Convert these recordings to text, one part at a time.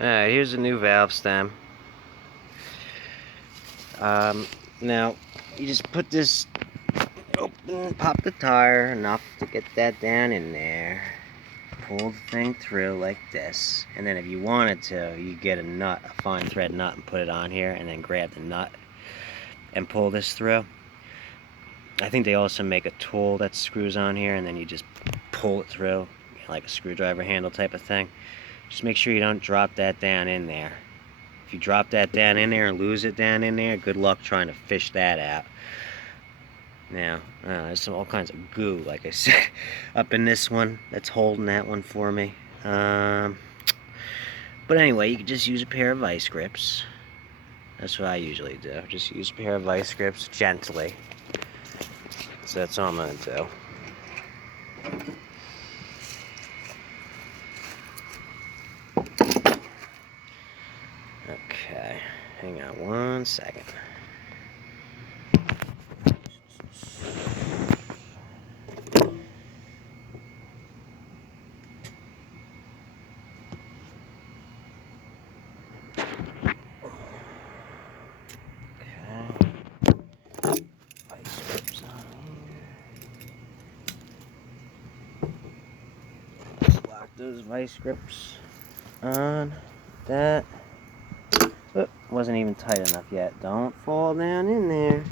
Alright, here's a new valve stem. Now, you just put this open, pop the tire enough to get that down in there. Pull the thing through like this. And then if you wanted to, you get a nut, a fine thread nut, and put it on here, and then grab the nut and pull this through. I think they also make a tool that screws on here, and then you just pull it through, like a screwdriver handle type of thing. Just make sure you don't drop that down in there. If you drop that down in there and lose it down in there, good luck trying to fish that out. Now, there's all kinds of goo, like I said, up in this one that's holding that one for me. But anyway, you can just use a pair of vice grips. That's what I usually do. Just use a pair of vice grips gently. So that's all I'm going to do. Okay, hang on one second. Lock those vice grips on that. Oh, wasn't even tight enough yet. Don't fall down in there.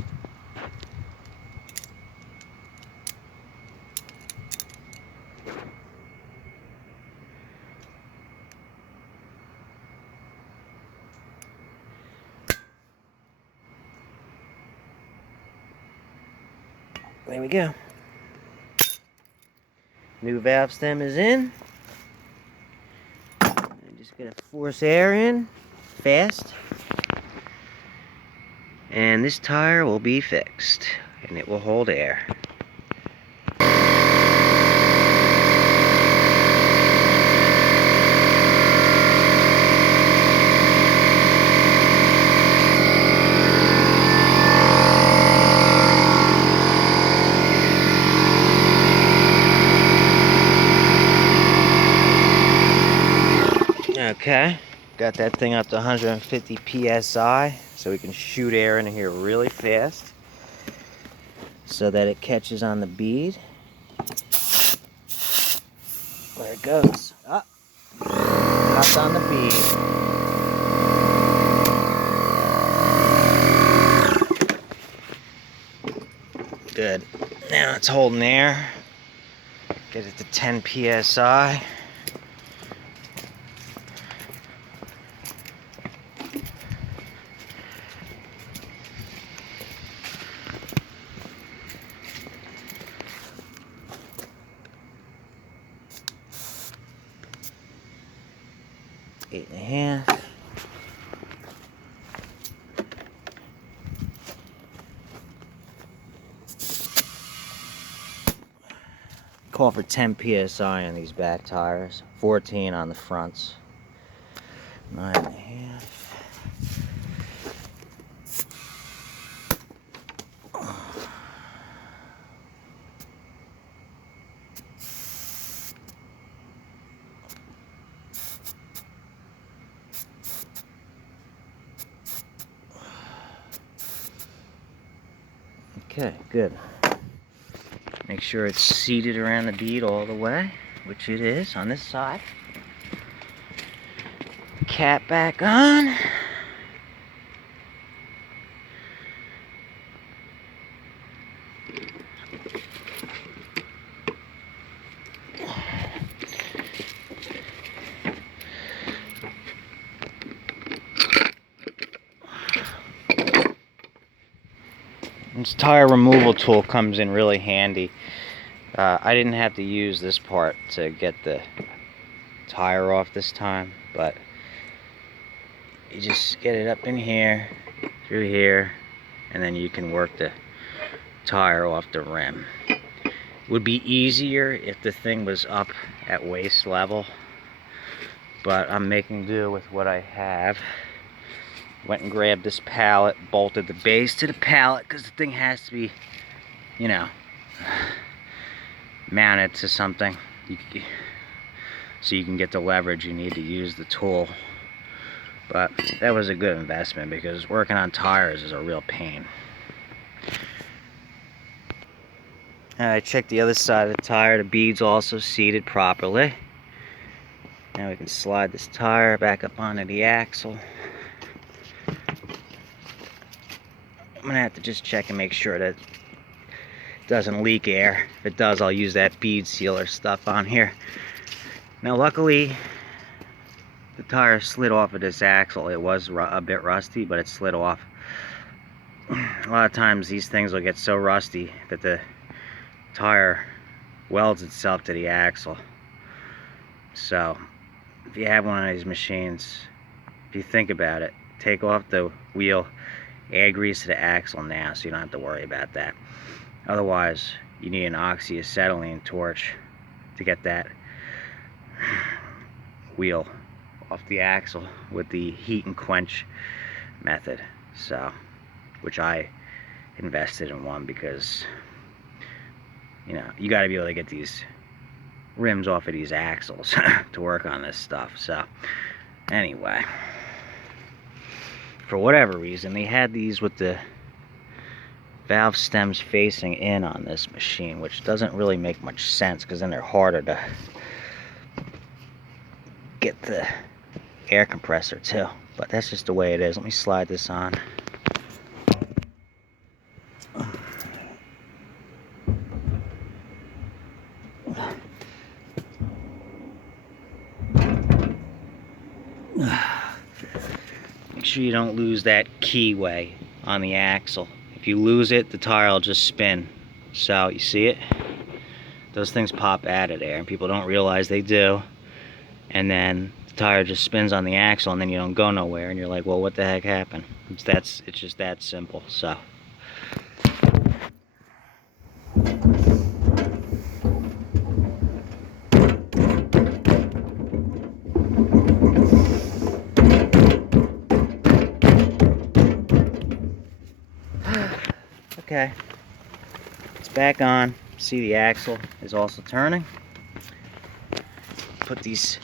There we go. New valve stem is in. I'm just gonna force air in fast. And this tire will be fixed. And it will hold air. Okay, got that thing up to 150 psi so we can shoot air in here really fast so that it catches on the bead. There it goes. Ah, dropped on the bead. Good. Now it's holding air. Get it to 10 psi. Eight and a half. Call for 10 psi on these back tires, 14 on the fronts. 9 and a half. Okay, good. Make sure it's seated around the bead all the way, which it is on this side. Cap back on. This tire removal tool comes in really handy. I didn't have to use this part to get the tire off this time, but you just get it up in here, through here, and then you can work the tire off the rim. It would be easier if the thing was up at waist level, but I'm making do with what I have. Went and grabbed this pallet, bolted the base to the pallet because the thing has to be, you know, mounted to something so you can get the leverage you need to use the tool. But that was a good investment because working on tires is a real pain. I checked the other side of the tire. The bead's also seated properly. Now we can slide this tire back up onto the axle. I'm gonna have to just check and make sure that it doesn't leak air. If it does, I'll use that bead sealer stuff on here. Now luckily, the tire slid off of this axle. It was a bit rusty, but it slid off. A lot of times these things will get so rusty that the tire welds itself to the axle. So if you have one of these machines, if you think about it, take off the wheel, add grease to the axle now so you don't have to worry about that. Otherwise, you need an oxyacetylene torch to get that wheel off the axle with the heat and quench method. So, which I invested in one because, you know, you got to be able to get these rims off of these axles to work on this stuff. So, anyway, for whatever reason, they had these with the valve stems facing in on this machine, which doesn't really make much sense because then they're harder to get the air compressor too. But that's just the way it is. Let me slide this on. Make sure you don't lose that keyway on the axle. If you lose it, the tire will just spin. So, you see it? Those things pop out of there, and people don't realize they do. And then the tire just spins on the axle, and then you don't go nowhere, and you're like, well, what the heck happened? It's just that simple. So. Okay, it's back on. See, the axle is also turning. Put these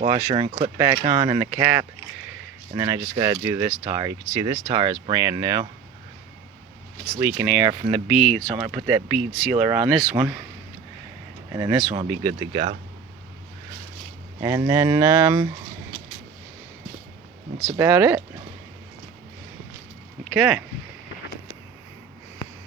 washer and clip back on and the cap, and then I just gotta do this tire. You can see this tire is brand new. It's leaking air from the bead, so I'm gonna put that bead sealer on this one, and then this one will be good to go. And then that's about it. Okay.